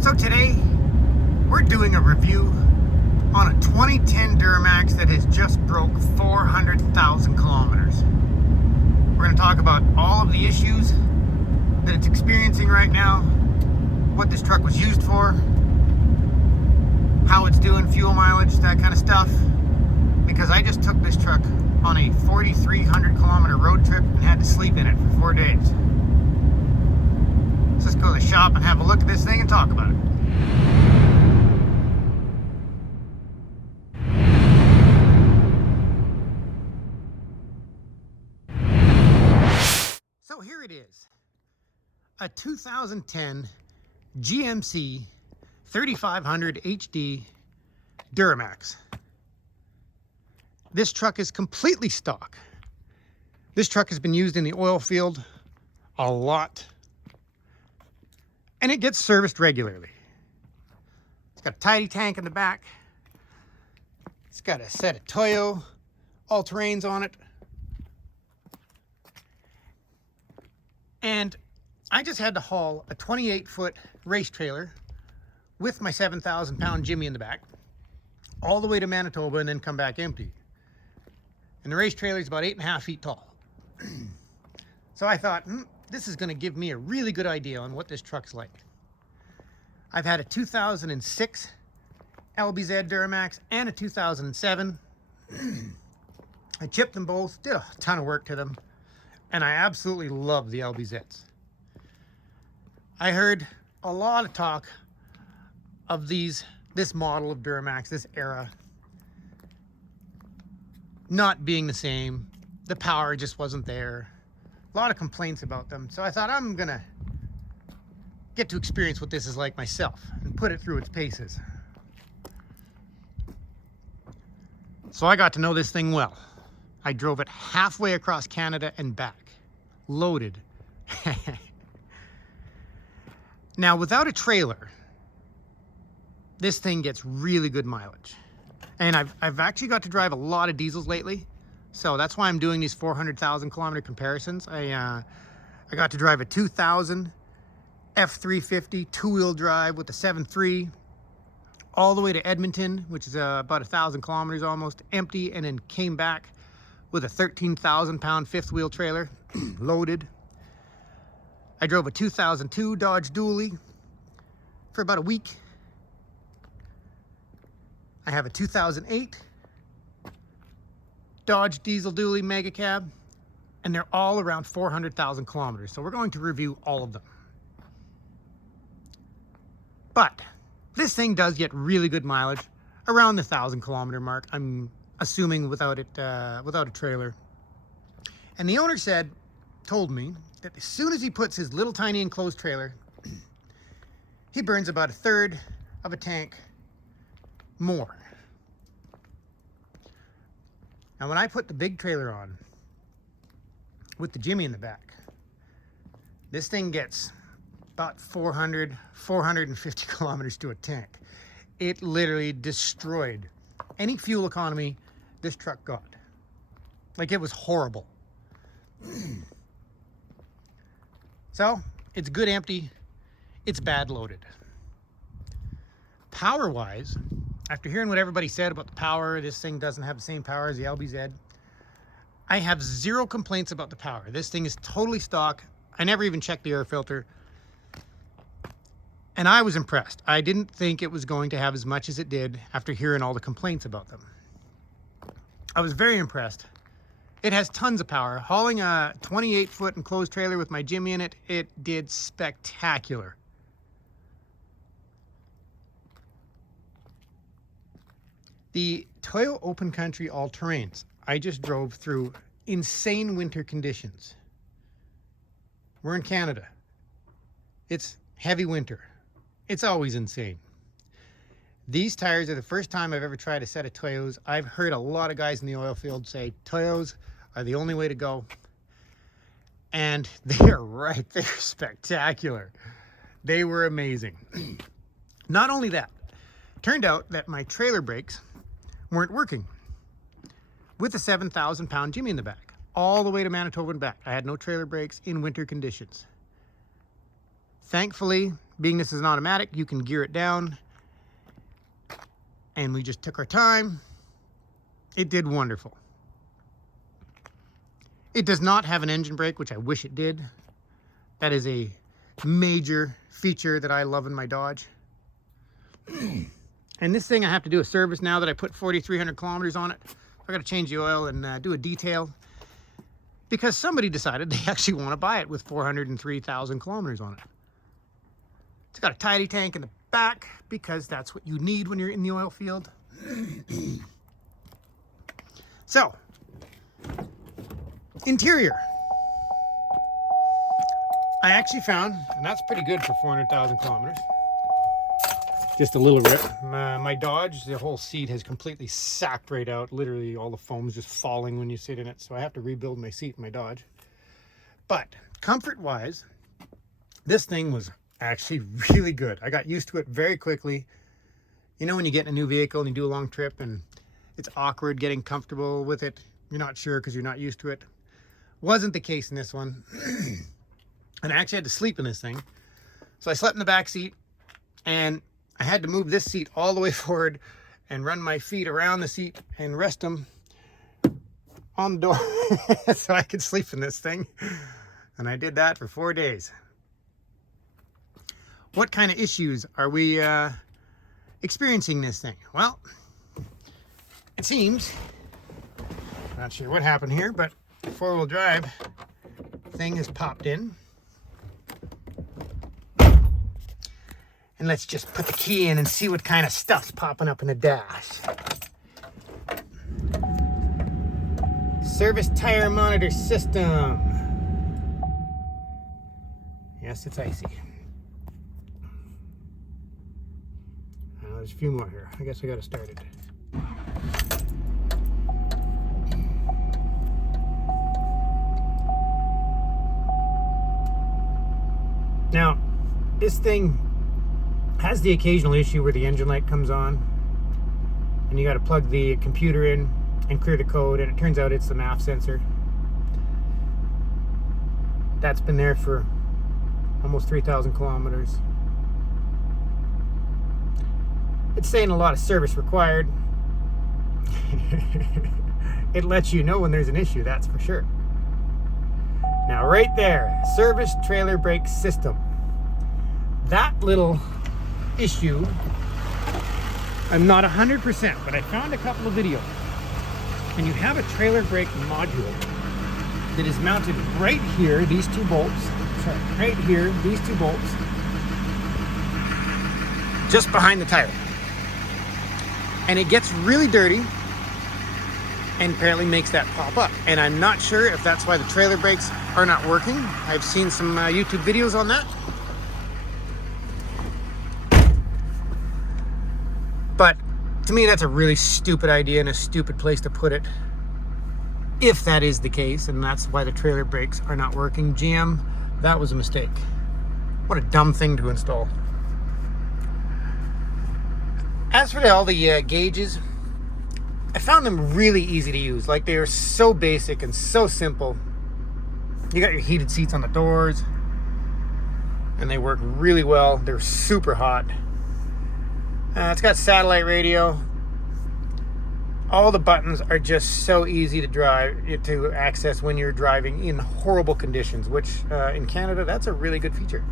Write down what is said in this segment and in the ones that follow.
So today, we're doing a review on a 2010 Duramax that has just broke 400,000 kilometers. We're going to talk about all of the issues that it's experiencing right now, what this truck was used for, how it's doing fuel mileage, that kind of stuff. Because I just took this truck on a 4,300 kilometer road trip and had to sleep in it for 4 days. So let's go to the shop and have a look at this thing and talk about it. So here it is, a 2010 GMC 3500 HD Duramax. This truck is completely stock. This truck has been used in the oil field a lot, and it gets serviced regularly. It's got a tidy tank in the back. It's got a set of Toyo all-terrains on it. And I just had to haul a 28-foot race trailer with my 7,000-pound Jimmy in the back all the way to Manitoba and then come back empty. And the race trailer is about 8.5 feet tall. So I thought, this is going to give me a really good idea on what this truck's like. I've had a 2006 LBZ Duramax and a 2007. I chipped them both, did a ton of work to them, and I absolutely love the LBZs. I heard a lot of talk of this model of Duramax, this era, not being the same. The power just wasn't there. A lot of complaints about them. So I thought I'm gonna get to experience what this is like myself and put it through its paces. So I got to know this thing well. I drove it halfway across Canada and back, loaded. Now, without a trailer, this thing gets really good mileage. And I've actually got to drive a lot of diesels lately, so that's why I'm doing these 400,000 kilometer comparisons. I got to drive a 2000 F350 two-wheel drive with a 7.3 all the way to Edmonton, which is about 1,000 kilometers almost, empty, and then came back with a 13,000-pound fifth wheel trailer, loaded. I drove a 2002 Dodge Dually for about a week. I have a 2008 Dodge Diesel Dually Mega Cab, and they're all around 400,000 kilometers. So we're going to review all of them. But this thing does get really good mileage around the 1,000 kilometer mark. I'm assuming without a trailer. And the owner told me that as soon as he puts his little tiny enclosed trailer, he burns about 1/3 of a tank more. Now, when I put the big trailer on with the Jimmy in the back, this thing gets about 450 kilometers to a tank. It literally destroyed any fuel economy this truck got. Like, it was horrible. So, it's good empty, it's bad loaded. Power-wise, after hearing what everybody said about the power, this thing doesn't have the same power as the LBZ. I have zero complaints about the power. This thing is totally stock. I never even checked the air filter. And I was impressed. I didn't think it was going to have as much as it did after hearing all the complaints about them. I was very impressed. It has tons of power. Hauling a 28-foot enclosed trailer with my Jimmy in it, it did spectacular. The Toyo Open Country all-terrains, I just drove through insane winter conditions. We're in Canada. It's heavy winter. It's always insane. These tires are the first time I've ever tried a set of Toyos. I've heard a lot of guys in the oil field say Toyos are the only way to go. And they're right. They're spectacular. They were amazing. Not only that, turned out that my trailer brakes weren't working with a 7,000-pound Jimmy in the back, all the way to Manitoba and back. I had no trailer brakes in winter conditions. Thankfully, being this is an automatic, you can gear it down. And we just took our time. It did wonderful. It does not have an engine brake, which I wish it did. That is a major feature that I love in my Dodge. And this thing, I have to do a service now that I put 4,300 kilometers on it. I got to change the oil and do a detail, because somebody decided they actually want to buy it with 403,000 kilometers on it. It's got a tidy tank in the back because that's what you need when you're in the oil field. So, interior. I actually found, and that's pretty good for 400,000 kilometers. Just a little rip. My Dodge, the whole seat has completely sacked right out. Literally all the foam's just falling when you sit in it. So I have to rebuild my seat in my Dodge. But comfort-wise, this thing was actually really good. I got used to it very quickly. You know when you get in a new vehicle and you do a long trip and it's awkward getting comfortable with it. You're not sure because you're not used to it. Wasn't the case in this one. And I actually had to sleep in this thing. So I slept in the back seat, and I had to move this seat all the way forward and run my feet around the seat and rest them on the door so I could sleep in this thing. And I did that for 4 days. What kind of issues are we experiencing this thing? Well, it seems, not sure what happened here, but the four-wheel drive thing has popped in. And let's just put the key in and see what kind of stuff's popping up in the dash. Service tire monitor system. Yes, it's icy. There's a few more here. I guess I got to start it. Now, this thing has the occasional issue where the engine light comes on and you got to plug the computer in and clear the code, and it turns out it's the MAF sensor. That's been there for almost 3,000 kilometers. It's saying a lot of service required. It lets you know when there's an issue, that's for sure. Now right there, service trailer brake system. That little issue, I'm not 100%, but I found a couple of videos, and you have a trailer brake module that is mounted right here, these two bolts, right here, these two bolts, just behind the tire. And it gets really dirty and apparently makes that pop up. And I'm not sure if that's why the trailer brakes are not working. I've seen some YouTube videos on that. But to me, that's a really stupid idea and a stupid place to put it. If that is the case, and that's why the trailer brakes are not working, GM, that was a mistake. What a dumb thing to install. As for all the gauges, I found them really easy to use. Like, they are so basic and so simple. You got your heated seats on the doors, and they work really well. They're super hot. It's got satellite radio. All the buttons are just so easy to access when you're driving in horrible conditions, which in Canada, that's a really good feature.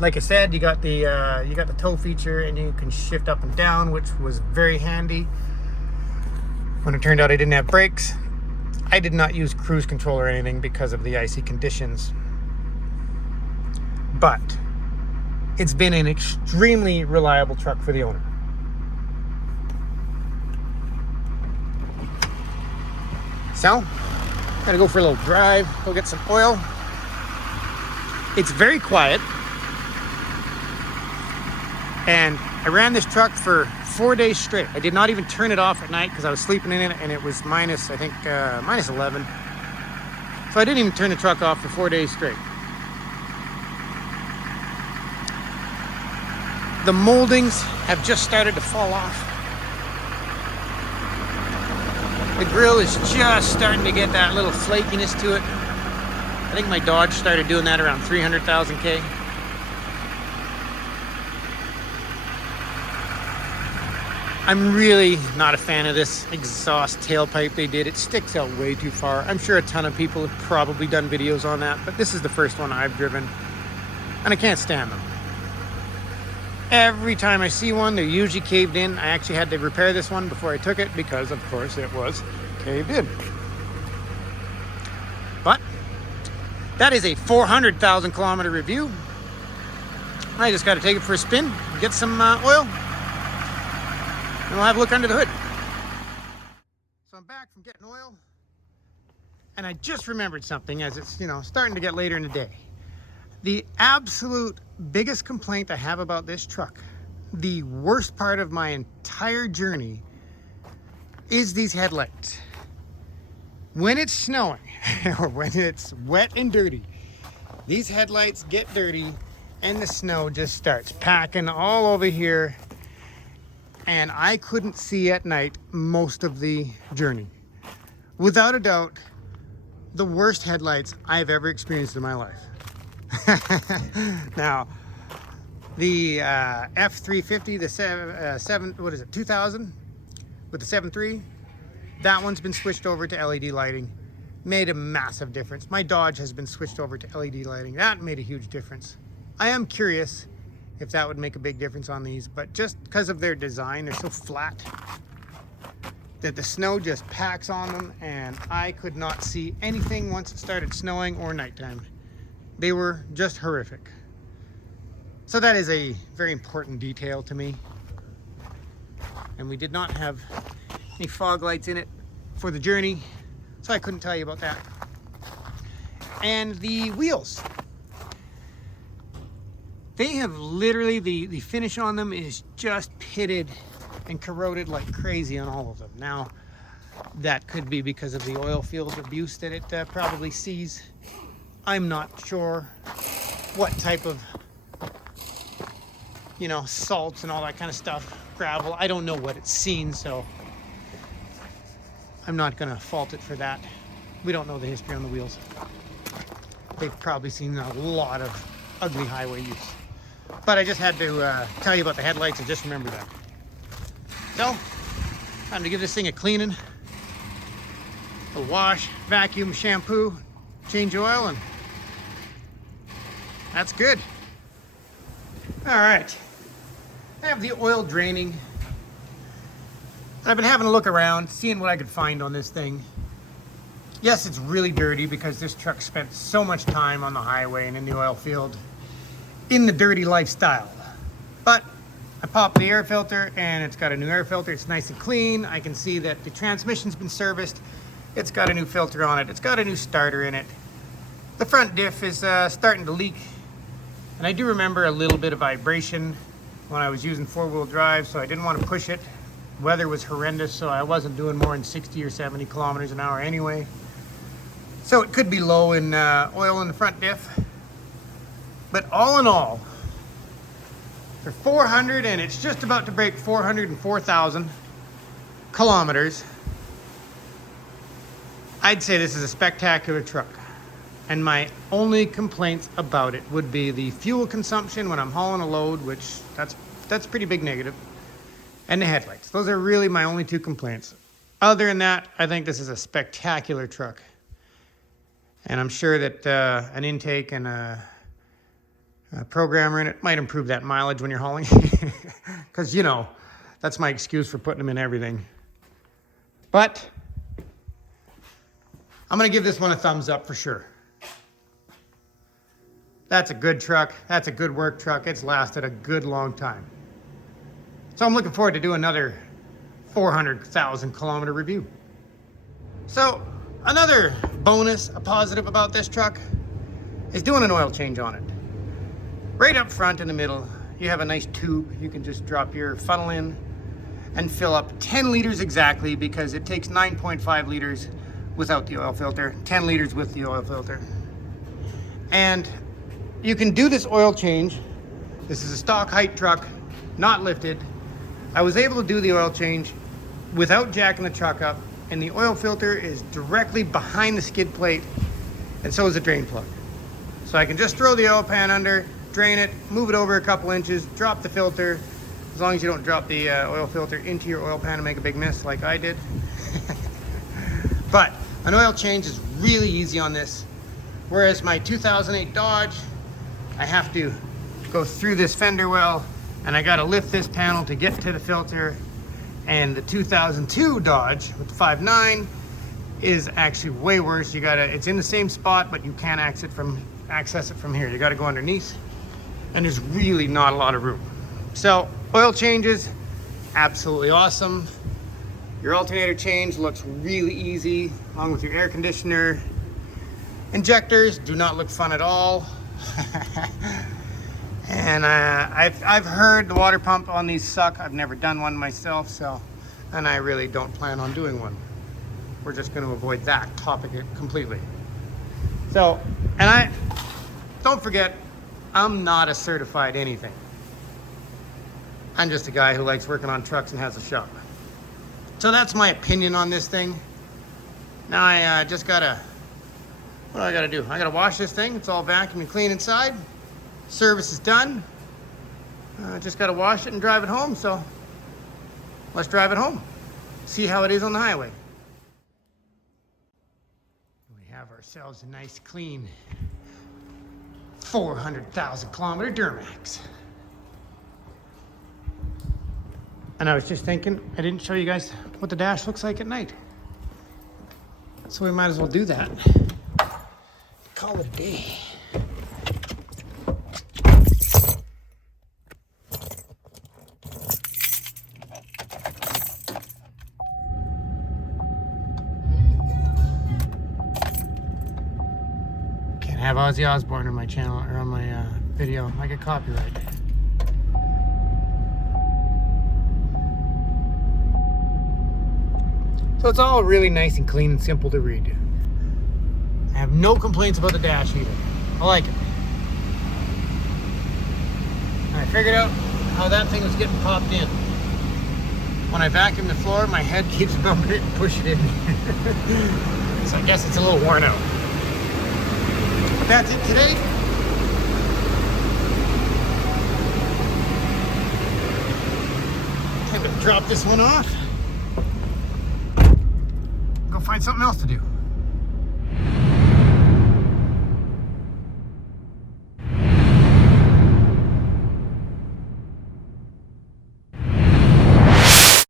Like I said, you got the tow feature, and you can shift up and down, which was very handy. When it turned out I didn't have brakes, I did not use cruise control or anything because of the icy conditions. But it's been an extremely reliable truck for the owner. So, gotta go for a little drive, go get some oil. It's very quiet. And I ran this truck for 4 days straight. I did not even turn it off at night because I was sleeping in it, and it was minus 11. So I didn't even turn the truck off for 4 days straight. The moldings have just started to fall off. The grill is just starting to get that little flakiness to it. I think my Dodge started doing that around 300,000 K. I'm really not a fan of this exhaust tailpipe they did. It sticks out way too far. I'm sure a ton of people have probably done videos on that, but this is the first one I've driven, and I can't stand them. Every time I see one, they're usually caved in. I actually had to repair this one before I took it because, of course, it was caved in. But that is a 400,000 kilometer review. I just got to take it for a spin, get some oil, and we'll have a look under the hood. So I'm back from getting oil, and I just remembered something as it's, starting to get later in the day. The absolute biggest complaint I have about this truck, the worst part of my entire journey, is these headlights. When it's snowing or when it's wet and dirty, these headlights get dirty and the snow just starts packing all over here, and I couldn't see at night most of the journey. Without a doubt, the worst headlights I've ever experienced in my life. Now, the F350, the 2000 with the 7.3, that one's been switched over to LED lighting. Made a massive difference. My Dodge has been switched over to LED lighting. That made a huge difference. I am curious if that would make a big difference on these, but just because of their design, they're so flat that the snow just packs on them, and I could not see anything once it started snowing or nighttime. They were just horrific. So that is a very important detail to me. And we did not have any fog lights in it for the journey, so I couldn't tell you about that. And the wheels. They have literally, the finish on them is just pitted and corroded like crazy on all of them. Now, that could be because of the oil field abuse that it probably sees. I'm not sure what type of, salts and all that kind of stuff, gravel. I don't know what it's seen, so I'm not gonna fault it for that. We don't know the history on the wheels. They've probably seen a lot of ugly highway use. But I just had to tell you about the headlights and just remember that. So, time to give this thing a cleaning. A wash, vacuum, shampoo, change oil, and that's good. All right, I have the oil draining. I've been having a look around, seeing what I could find on this thing. Yes, it's really dirty because this truck spent so much time on the highway and in the oil field in the dirty lifestyle. But I popped the air filter and it's got a new air filter. It's nice and clean. I can see that the transmission's been serviced. It's got a new filter on it. It's got a new starter in it. The front diff is starting to leak. And I do remember a little bit of vibration when I was using four-wheel drive, so I didn't want to push it. Weather was horrendous, so I wasn't doing more than 60 or 70 kilometers an hour anyway. So it could be low in oil in the front diff. But all in all, for 400, and it's just about to break 404,000 kilometers, I'd say this is a spectacular truck. And my only complaints about it would be the fuel consumption when I'm hauling a load, which that's pretty big negative, and the headlights. Those are really my only two complaints. Other than that, I think this is a spectacular truck. And I'm sure that an intake and a programmer in it might improve that mileage when you're hauling. Because, that's my excuse for putting them in everything. But I'm going to give this one a thumbs up for sure. That's a good truck. That's a good work truck. It's lasted a good long time. So I'm looking forward to doing another 400,000 kilometer review. So another bonus, a positive about this truck is doing an oil change on it. Right up front in the middle, you have a nice tube. You can just drop your funnel in and fill up 10 liters exactly, because it takes 9.5 liters without the oil filter, 10 liters with the oil filter. And you can do this oil change. This is a stock height truck, not lifted. I was able to do the oil change without jacking the truck up, and the oil filter is directly behind the skid plate, and so is the drain plug. So I can just throw the oil pan under, drain it, move it over a couple inches, drop the filter, As long as you don't drop the oil filter into your oil pan and make a big mess like I did. But an oil change is really easy on this. Whereas my 2008 Dodge, I have to go through this fender well, and I gotta lift this panel to get to the filter. And the 2002 Dodge with the 5.9 is actually way worse. It's in the same spot, but you can't access it from here. You gotta go underneath, and there's really not a lot of room. So oil changes, absolutely awesome. Your alternator change looks really easy, along with your air conditioner. Injectors do not look fun at all. And I've heard the water pump on these suck. I've never done one myself, and I really don't plan on doing one. We're just going to avoid that topic completely. So, and don't forget, I'm not a certified anything. I'm just a guy who likes working on trucks and has a shop. So that's my opinion on this thing. Now I just gotta, what do I gotta do? I gotta wash this thing. It's all vacuum and clean inside. Service is done. Just gotta wash it and drive it home. So let's drive it home. See how it is on the highway. We have ourselves a nice clean 400,000 kilometer Duramax. And I was just thinking, I didn't show you guys what the dash looks like at night. So we might as well do that. Call it a day. Can't have Ozzy Osbourne on my channel or on my video. I get copyright. So it's all really nice and clean and simple to read. I have no complaints about the dash either. I like it. And I figured out how that thing was getting popped in. When I vacuum the floor, my head keeps bumping it and pushing it in. So I guess it's a little worn out. But that's it today. Time to drop this one off. Find something else to do.